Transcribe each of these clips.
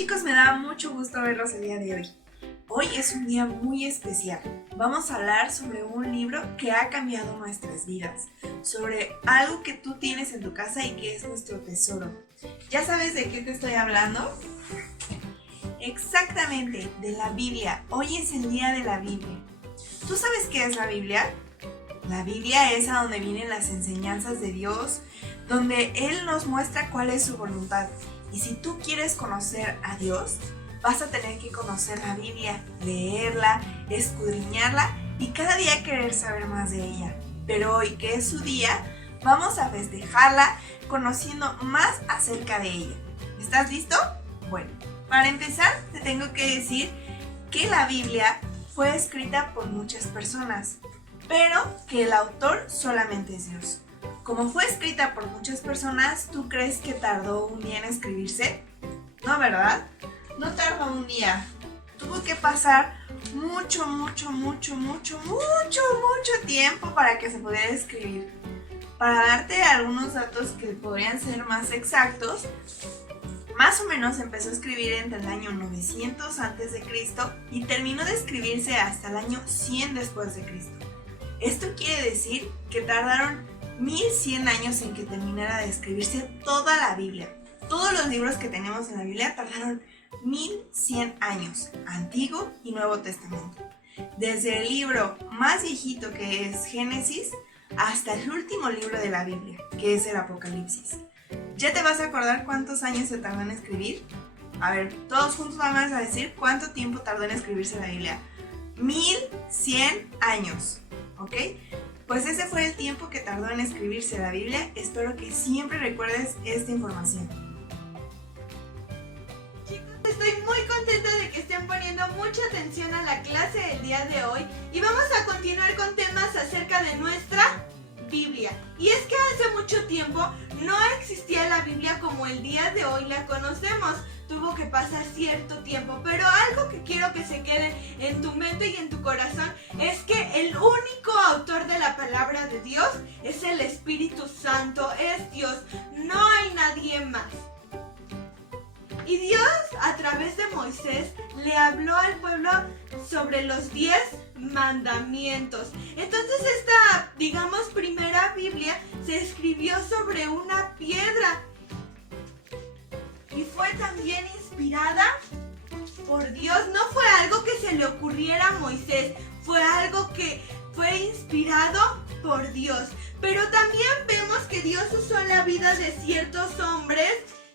Chicos, me da mucho gusto verlos el día de hoy. Hoy es un día muy especial. Vamos a hablar sobre un libro que ha cambiado nuestras vidas, sobre algo que tú tienes en tu casa y que es nuestro tesoro. ¿Ya sabes de qué te estoy hablando? Exactamente, de la Biblia. Hoy es el día de la Biblia. ¿Tú sabes qué es la Biblia? La Biblia es a donde vienen las enseñanzas de Dios, donde Él nos muestra cuál es su voluntad. Y si tú quieres conocer a Dios, vas a tener que conocer la Biblia, leerla, escudriñarla y cada día querer saber más de ella. Pero hoy, que es su día, vamos a festejarla conociendo más acerca de ella. ¿Estás listo? Bueno, para empezar te tengo que decir que la Biblia fue escrita por muchas personas, pero que el autor solamente es Dios. Como fue escrita por muchas personas, ¿tú crees que tardó un día en escribirse? No, ¿verdad? No tardó un día. Tuvo que pasar mucho tiempo para que se pudiera escribir. Para darte algunos datos que podrían ser más exactos, más o menos empezó a escribir entre el año 900 a.C. y terminó de escribirse hasta el año 100 después de Cristo. Esto quiere decir que tardaron 1100 años en que terminara de escribirse toda la Biblia. Todos los libros que tenemos en la Biblia tardaron 1100 años, Antiguo y Nuevo Testamento. Desde el libro más viejito, que es Génesis, hasta el último libro de la Biblia, que es el Apocalipsis. ¿Ya te vas a acordar cuántos años se tardó en escribir? A ver, todos juntos vamos a decir cuánto tiempo tardó en escribirse la Biblia. 1100 años, ¿ok? Pues ese fue el tiempo que tardó en escribirse la Biblia. Espero que siempre recuerdes esta información. Chicos, estoy muy contenta de que estén poniendo mucha atención a la clase del día de hoy y vamos a continuar con temas acerca de nuestra Biblia. Y es que hace mucho tiempo no existía la Biblia como el día de hoy la conocemos. Tuvo que pasar cierto tiempo, pero algo que quiero que se quede en tu mente y en tu corazón es que el único autor de la palabra de Dios es el Espíritu Santo, es Dios, no hay nadie más. Y Dios, a través de Moisés, le habló al pueblo sobre los 10 mandamientos. Entonces esta, digamos, primera Biblia se escribió sobre una piedra y fue también inspirada por Dios. No fue algo que se le ocurriera a Moisés, fue algo que fue inspirado por Dios. Pero también vemos que Dios usó la vida de ciertos hombres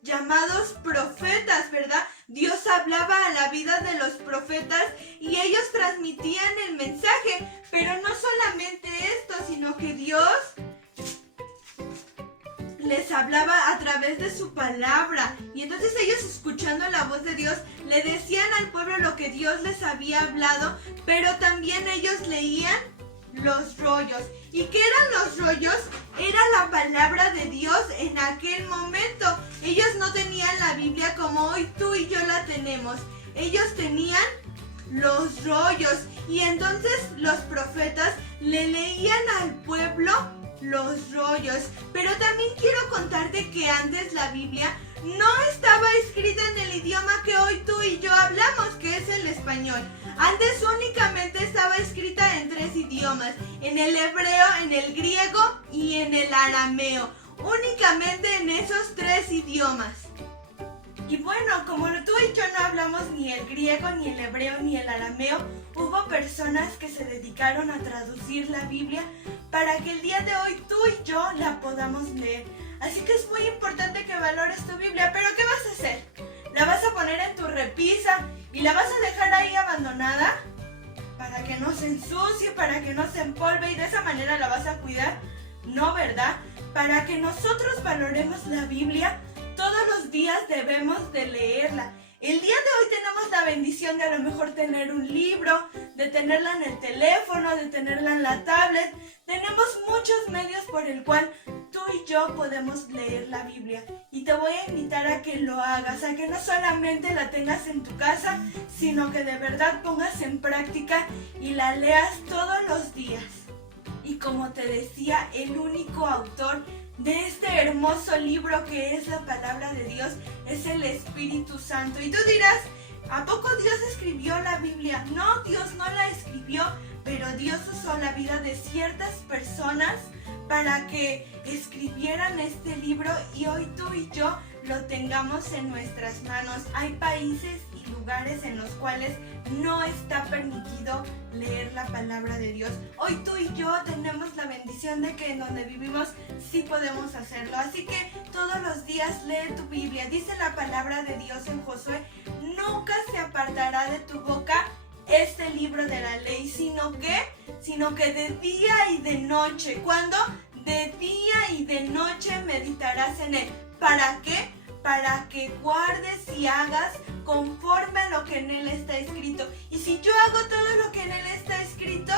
llamados profetas, ¿verdad? Dios hablaba a la vida de los profetas y ellos transmitían el mensaje, pero no solamente esto, sino que Dios les hablaba a través de su palabra y entonces ellos, escuchando la voz de Dios, le decían al pueblo lo que Dios les había hablado, pero también ellos leían los rollos. ¿Y qué eran los rollos? Era la palabra de Dios en aquel momento. Ellos no tenían la Biblia como hoy tú y yo la tenemos. Ellos tenían los rollos y entonces los profetas le leían al pueblo los rollos. Pero también quiero contarte que antes la Biblia no estaba escrita en el idioma que hoy tú y yo hablamos, que es el español. Antes únicamente estaba escrita en 3 idiomas, en el hebreo, en el griego y en el arameo. Únicamente en esos 3 idiomas. Y bueno, como tú y yo no hablamos ni el griego, ni el hebreo, ni el arameo, hubo personas que se dedicaron a traducir la Biblia para que el día de hoy tú y yo la podamos leer. Así que es muy importante que valores tu Biblia. ¿Pero qué vas a hacer? ¿La vas a poner en tu repisa y la vas a dejar ahí abandonada para que no se ensucie, para que no se empolve y de esa manera la vas a cuidar? No, ¿verdad? Para que nosotros valoremos la Biblia, todos los días debemos de leerla. El día de hoy tenemos la bendición de a lo mejor tener un libro, de tenerla en el teléfono, de tenerla en la tablet. Tenemos muchos medios por el cual tú y yo podemos leer la Biblia. Y te voy a invitar a que lo hagas, a que no solamente la tengas en tu casa, sino que de verdad pongas en práctica y la leas todos los días. y como te decía, el único autor de este hermoso libro que es la palabra de Dios es el Espíritu Santo. Y tú dirás, ¿a poco Dios escribió la Biblia? No, Dios no la escribió, pero Dios usó la vida de ciertas personas para que escribieran este libro y hoy tú y yo lo tengamos en nuestras manos. Hay países y lugares en los cuales no está permitido leer la palabra de Dios. Hoy tú y yo tenemos la bendición de que en donde vivimos sí podemos hacerlo. Así que todos los días lee tu Biblia. Dice la palabra de Dios en Josué, nunca se apartará de tu boca este libro de la ley, sino que de día y de noche. ¿Cuándo? De día y de noche meditarás en él. ¿Para qué? Para que guardes y hagas conforme a lo que en él está escrito. Y si yo hago todo lo que en él está escrito,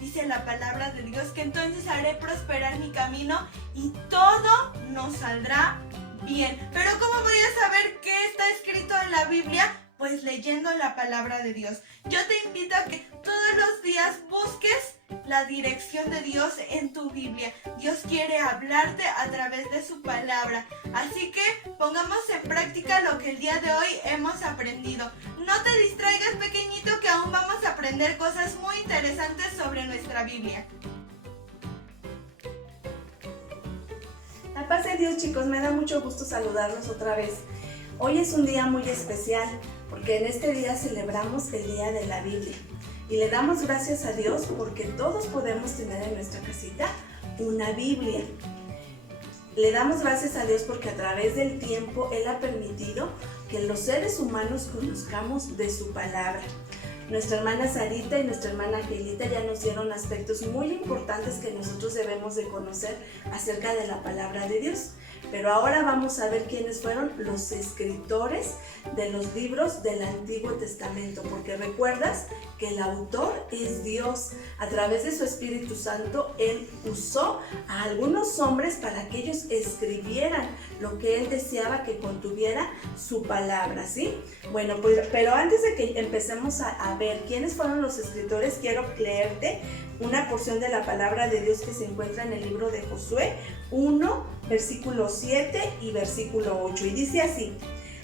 dice la palabra de Dios, que entonces haré prosperar mi camino y todo nos saldrá bien. Pero ¿cómo voy a saber qué está escrito en la Biblia? Pues leyendo la palabra de Dios. Yo te invito a que todos los días busques la dirección de Dios en tu Biblia. Dios quiere hablarte a través de su palabra. Así que pongamos en práctica lo que el día de hoy hemos aprendido. No te distraigas, pequeñito, que aún vamos a aprender cosas muy interesantes sobre nuestra Biblia. La paz de Dios, chicos, me da mucho gusto saludarlos otra vez. Hoy es un día muy especial porque en este día celebramos el Día de la Biblia y le damos gracias a Dios porque todos podemos tener en nuestra casita una Biblia. Le damos gracias a Dios porque a través del tiempo Él ha permitido que los seres humanos conozcamos de su palabra. Nuestra hermana Sarita y nuestra hermana Angelita ya nos dieron aspectos muy importantes que nosotros debemos de conocer acerca de la palabra de Dios. Pero ahora vamos a ver quiénes fueron los escritores de los libros del Antiguo Testamento, porque recuerdas que el autor es Dios. A través de su Espíritu Santo, Él usó a algunos hombres para que ellos escribieran lo que Él deseaba que contuviera su palabra, ¿sí? Bueno, pues, pero antes de que empecemos a ver quiénes fueron los escritores, quiero leerte una porción de la palabra de Dios que se encuentra en el libro de Josué 1, versículo 7 y versículo 8. Y dice así: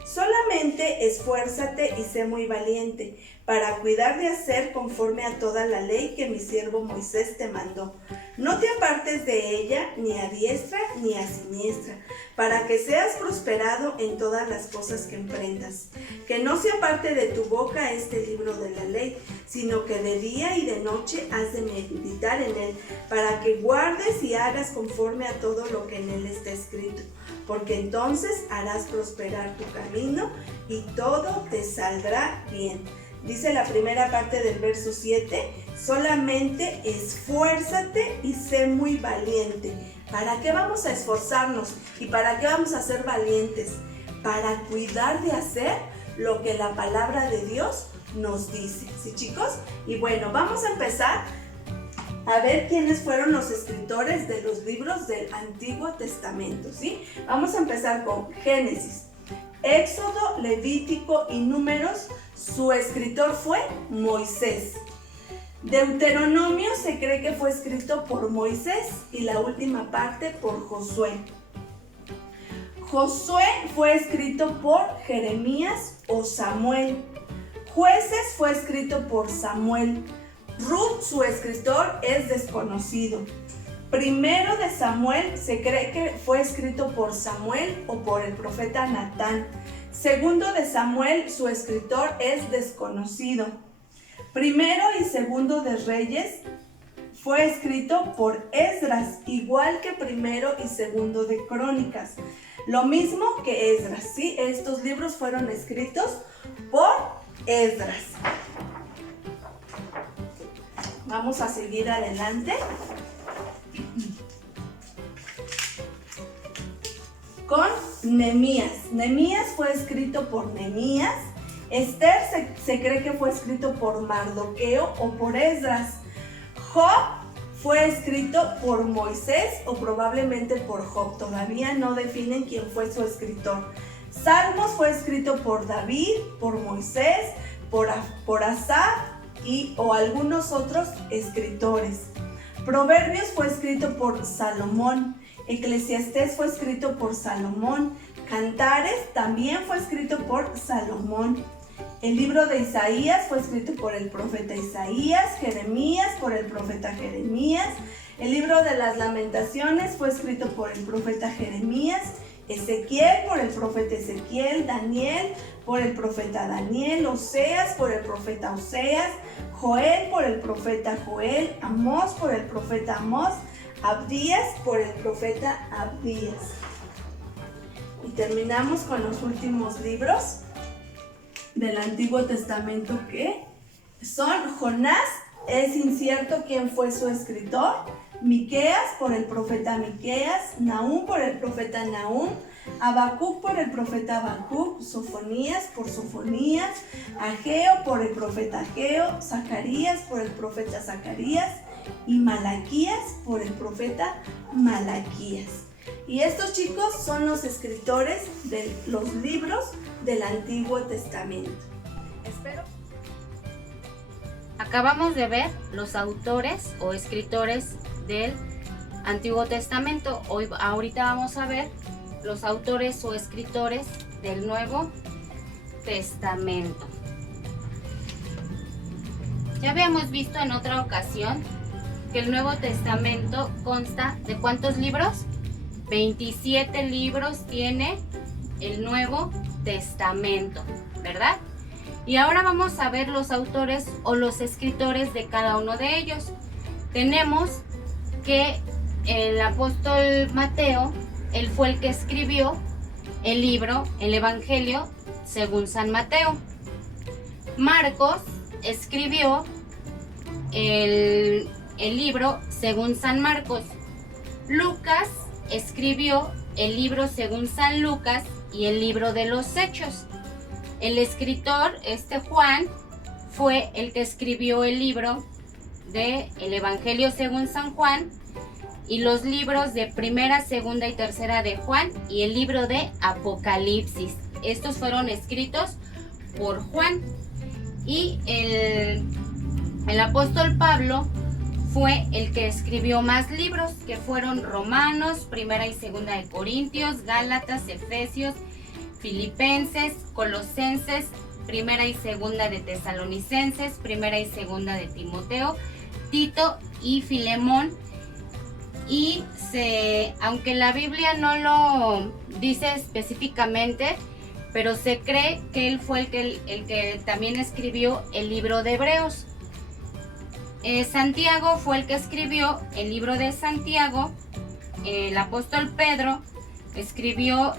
solamente esfuérzate y sé muy valiente para cuidar de hacer conforme a toda la ley que mi siervo Moisés te mandó. No te apartes de ella ni a diestra ni a siniestra, para que seas prosperado en todas las cosas que emprendas. Que no se aparte de tu boca este libro de la ley, sino que de día y de noche has de meditar en él, para que guardes y hagas conforme a todo lo que en él está escrito. Porque entonces harás prosperar tu camino y todo te saldrá bien. Dice la primera parte del verso 7, solamente esfuérzate y sé muy valiente. ¿Para qué vamos a esforzarnos? ¿Y para qué vamos a ser valientes? Para cuidar de hacer lo que la palabra de Dios nos dice. ¿Sí, chicos? Y bueno, vamos a empezar a ver quiénes fueron los escritores de los libros del Antiguo Testamento, ¿sí? Vamos a empezar con Génesis, Éxodo, Levítico y Números. Su escritor fue Moisés. Deuteronomio se cree que fue escrito por Moisés y la última parte por Josué. Josué fue escrito por Jeremías o Samuel. Jueces fue escrito por Samuel. Ruth, su escritor, es desconocido. Primero de Samuel se cree que fue escrito por Samuel o por el profeta Natán. Segundo de Samuel, su escritor es desconocido. Primero y segundo de Reyes fue escrito por Esdras, igual que primero y segundo de Crónicas. Lo mismo que Esdras, ¿sí? Estos libros fueron escritos por Esdras. Vamos a seguir adelante con Nehemías. Nehemías fue escrito por Nehemías. Esther se cree que fue escrito por Mardoqueo o por Esdras. Job fue escrito por Moisés o probablemente por Job. Todavía no definen quién fue su escritor. Salmos fue escrito por David, por Moisés, por Asaf o algunos otros escritores. Proverbios fue escrito por Salomón. Eclesiastés fue escrito por Salomón. Cantares también fue escrito por Salomón. El libro de Isaías fue escrito por el profeta Isaías. Jeremías por el profeta Jeremías. El libro de las Lamentaciones fue escrito por el profeta Jeremías. Ezequiel por el profeta Ezequiel. Daniel por el profeta Daniel. Oseas por el profeta Oseas. Joel por el profeta Joel. Amós por el profeta Amós. Abdías por el profeta Abdías. Y terminamos con los últimos libros del Antiguo Testamento, que son Jonás. Es incierto quién fue su escritor. Miqueas por el profeta Miqueas. Nahum por el profeta Nahum. Habacuc por el profeta Habacuc. Sofonías por Sofonías. Ageo por el profeta Ageo. Zacarías por el profeta Zacarías. Y Malaquías por el profeta Malaquías. Y estos chicos son los escritores de los libros del Antiguo Testamento. Espero. Acabamos de ver los autores o escritores del Antiguo Testamento. Ahorita vamos a ver los autores o escritores del Nuevo Testamento. Ya habíamos visto en otra ocasión que el Nuevo Testamento consta de ¿cuántos libros? 27 libros tiene el Nuevo Testamento, ¿verdad? Y ahora vamos a ver los autores o los escritores de cada uno de ellos. Tenemos que el apóstol Mateo, él fue el que escribió el libro, el Evangelio según San Mateo. Marcos escribió el libro según San Marcos. Lucas escribió el libro según San Lucas y el libro de los Hechos. El escritor, Juan, fue el que escribió el libro de el Evangelio según San Juan y los libros de Primera, Segunda y Tercera de Juan y el libro de Apocalipsis. Estos fueron escritos por Juan. Y el apóstol Pablo fue el que escribió más libros, que fueron Romanos, Primera y Segunda de Corintios, Gálatas, Efesios, Filipenses, Colosenses, Primera y Segunda de Tesalonicenses, Primera y Segunda de Timoteo, Tito y Filemón. Y aunque la Biblia no lo dice específicamente, pero se cree que él fue el que también escribió el libro de Hebreos. Santiago fue el que escribió el libro de Santiago. El apóstol Pedro escribió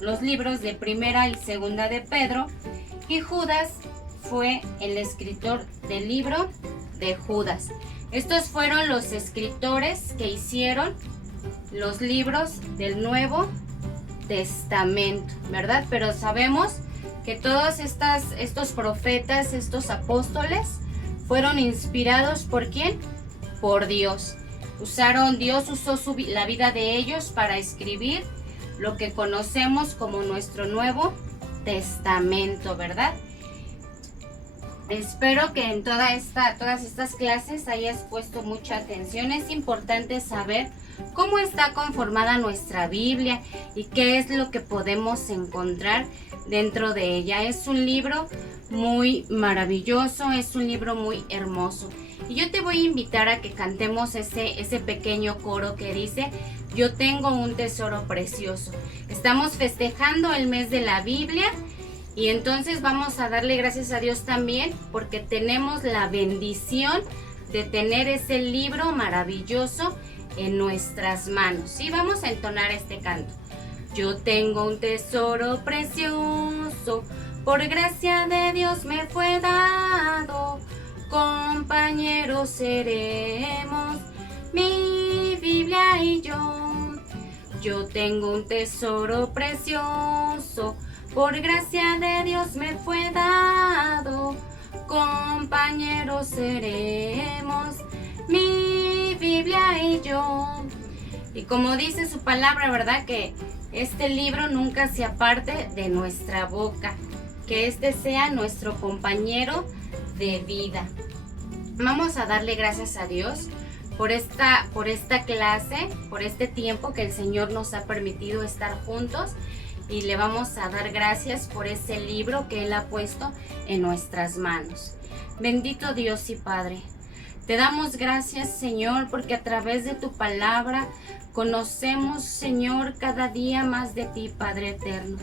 los libros de Primera y Segunda de Pedro. Y Judas fue el escritor del libro de Judas. Estos fueron los escritores que hicieron los libros del Nuevo Testamento, ¿verdad? Pero sabemos que todos estos profetas, estos apóstoles, fueron inspirados ¿por quién? Por Dios. Dios usó la vida de ellos para escribir lo que conocemos como nuestro Nuevo Testamento, ¿verdad? Espero que en todas estas clases hayas puesto mucha atención. Es importante saber cómo está conformada nuestra Biblia y qué es lo que podemos encontrar dentro de ella. Es un libro muy maravilloso, es un libro muy hermoso. Y yo te voy a invitar a que cantemos ese pequeño coro que dice: yo tengo un tesoro precioso. Estamos festejando el mes de la Biblia. Y entonces vamos a darle gracias a Dios también porque tenemos la bendición de tener ese libro maravilloso en nuestras manos. Y vamos a entonar este canto. Yo tengo un tesoro precioso, por gracia de Dios me fue dado. Compañeros seremos, mi Biblia y yo. Yo tengo un tesoro precioso, por gracia de Dios me fue dado. Compañeros seremos, mi Biblia y yo. Y como dice su palabra, ¿verdad? Que este libro nunca se aparte de nuestra boca. Que este sea nuestro compañero de vida. Vamos a darle gracias a Dios por esta clase, por este tiempo que el Señor nos ha permitido estar juntos, y le vamos a dar gracias por ese libro que Él ha puesto en nuestras manos. Bendito Dios y Padre, te damos gracias, Señor, porque a través de tu palabra conocemos, Señor, cada día más de ti, Padre eterno.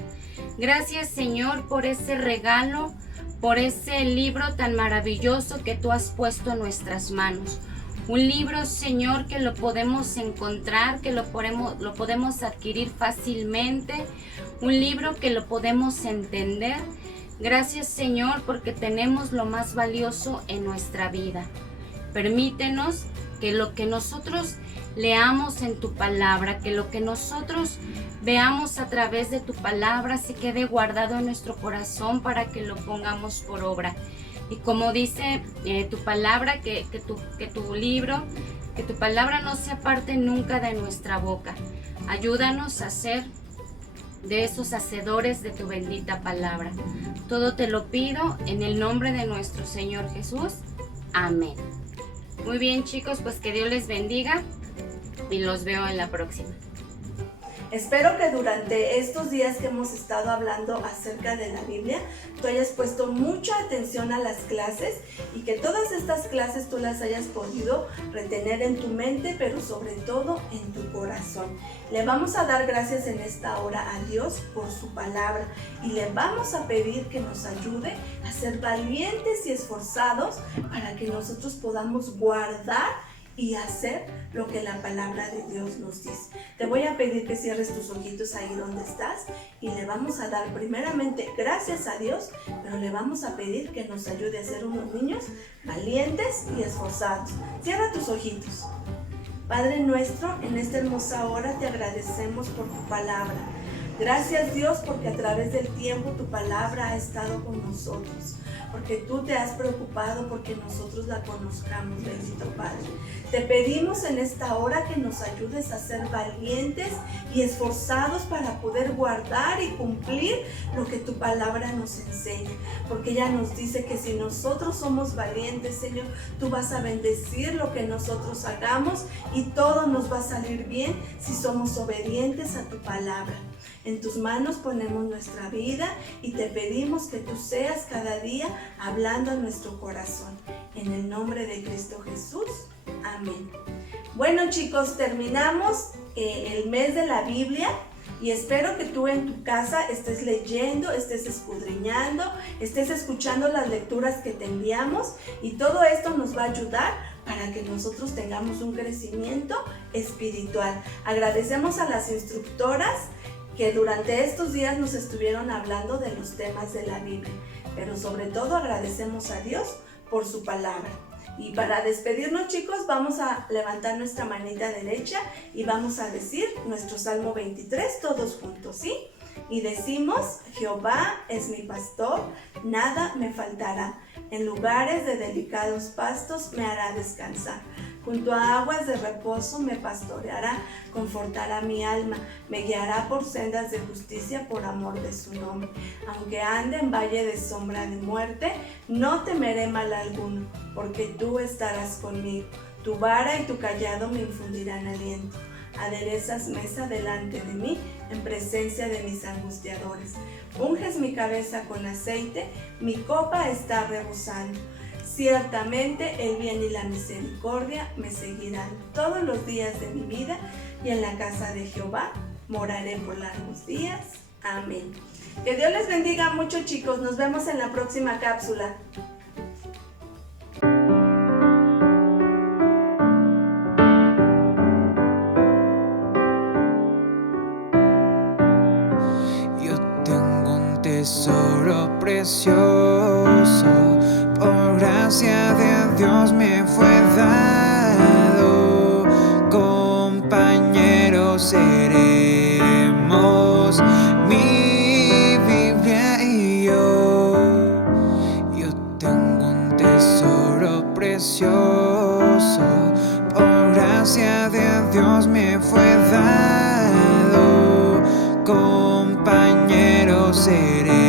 Gracias, Señor, por ese regalo, por ese libro tan maravilloso que tú has puesto en nuestras manos. Un libro, Señor, que lo podemos encontrar, que lo podemos adquirir fácilmente. Un libro que lo podemos entender. Gracias, Señor, porque tenemos lo más valioso en nuestra vida. Permítenos que lo que nosotros leamos en tu palabra, que lo que nosotros veamos a través de tu palabra se quede guardado en nuestro corazón para que lo pongamos por obra. Y como dice tu palabra, que tu libro, que tu palabra no se aparte nunca de nuestra boca. Ayúdanos a ser de esos hacedores de tu bendita palabra. Todo te lo pido en el nombre de nuestro Señor Jesús. Amén. Muy bien, chicos, pues que Dios les bendiga y los veo en la próxima. Espero que durante estos días que hemos estado hablando acerca de la Biblia, tú hayas puesto mucha atención a las clases y que todas estas clases tú las hayas podido retener en tu mente, pero sobre todo en tu corazón. Le vamos a dar gracias en esta hora a Dios por su palabra y le vamos a pedir que nos ayude a ser valientes y esforzados para que nosotros podamos guardar y hacer lo que la palabra de Dios nos dice. Te voy a pedir que cierres tus ojitos ahí donde estás y le vamos a dar primeramente gracias a Dios, pero le vamos a pedir que nos ayude a ser unos niños valientes y esforzados. Cierra tus ojitos. Padre nuestro, en esta hermosa hora te agradecemos por tu palabra. Gracias, Dios, porque a través del tiempo tu palabra ha estado con nosotros, porque tú te has preocupado porque nosotros la conozcamos, bendito Padre. Te pedimos en esta hora que nos ayudes a ser valientes y esforzados para poder guardar y cumplir lo que tu palabra nos enseña, porque ella nos dice que si nosotros somos valientes, Señor, tú vas a bendecir lo que nosotros hagamos y todo nos va a salir bien si somos obedientes a tu palabra. En tus manos ponemos nuestra vida y te pedimos que tú seas cada día hablando a nuestro corazón. En el nombre de Cristo Jesús. Amén. Bueno, chicos, terminamos el mes de la Biblia y espero que tú en tu casa estés leyendo, estés escudriñando, estés escuchando las lecturas que te enviamos y todo esto nos va a ayudar para que nosotros tengamos un crecimiento espiritual. Agradecemos a las instructoras que durante estos días nos estuvieron hablando de los temas de la Biblia, pero sobre todo agradecemos a Dios por su palabra. Y para despedirnos, chicos, vamos a levantar nuestra manita derecha y vamos a decir nuestro Salmo 23 todos juntos, ¿sí? Y decimos: Jehová es mi pastor, nada me faltará. En lugares de delicados pastos me hará descansar. Junto a aguas de reposo me pastoreará, confortará mi alma, me guiará por sendas de justicia por amor de su nombre. Aunque ande en valle de sombra de muerte, no temeré mal alguno, porque tú estarás conmigo. Tu vara y tu cayado me infundirán aliento. Aderezas mesa delante de mí, en presencia de mis angustiadores. Unges mi cabeza con aceite, mi copa está rebosando. Ciertamente el bien y la misericordia me seguirán todos los días de mi vida, y en la casa de Jehová moraré por largos días. Amén. Que Dios les bendiga mucho, chicos. Nos vemos en la próxima cápsula. Yo tengo un tesoro precioso, por gracia de Dios me fue dado. Compañeros seremos, mi Biblia y yo. Yo tengo un tesoro precioso, por gracia de Dios me fue dado. Compañeros seremos.